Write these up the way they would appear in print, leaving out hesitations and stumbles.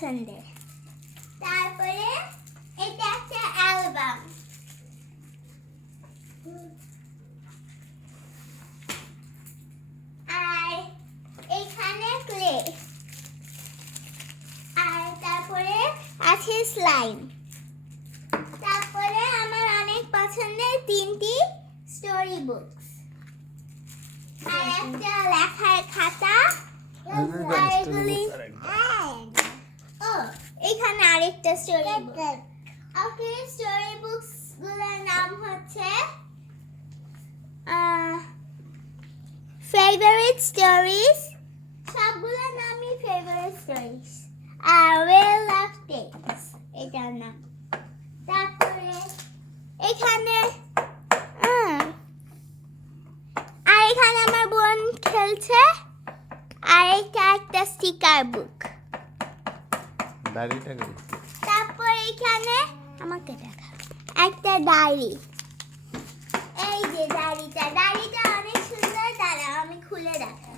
পছন্দের। তারপরে এটা একটা অ্যালবাম, আর এখানে ক্লে, আর তারপরে আছে স্লাইম। তারপরে আমার অনেক পছন্দের 3টি স্টোরি বুকস, আর একটা লেখার খাতা, আর এগুলি ও এখানে আরেকটা story book. Okay, story books গুলোর নাম হচ্ছে ফেভারিট স্টোরিজ, সবগুলোর নামই ফেভারিট স্টোরিজ, আর ওয়েল অফ টেলস এটার নাম। তারপরে এখানে আর এখানে আমার বোন খেলছে, আর এটা একটা স্টিকার বুক। ডায়েরিটা কই? তারপর এখানে আমাকে দেখা একটা ডায়েরি। এই যে ডায়েরিটা অনেক সুন্দর, দাঁড়াও আমি খুলে দেখা।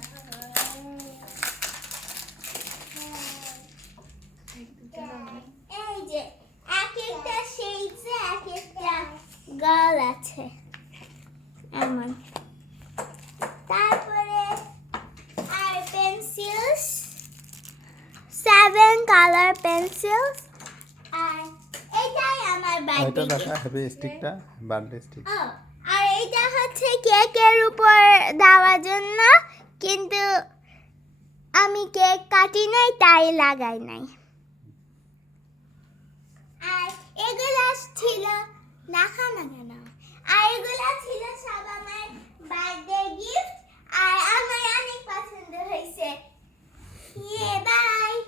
এই যে এক একটা শেডসে এক একটা গার্ল আছে এমন। তারপরে আর পেন্সিলস, 7 কালার পেন্সিলস, আর এটাই আমার ওইটা বার্থডে দেখা হ্যাপি স্টিকটা, বার্থডে স্টিক। আর এটা হচ্ছে কেকের উপর দেওয়ার জন্য, কিন্তু আমি কেক কাটি নাই তাই লাগাই নাই। আর এগুলা ছিল দেখা না কেন, আর এগুলা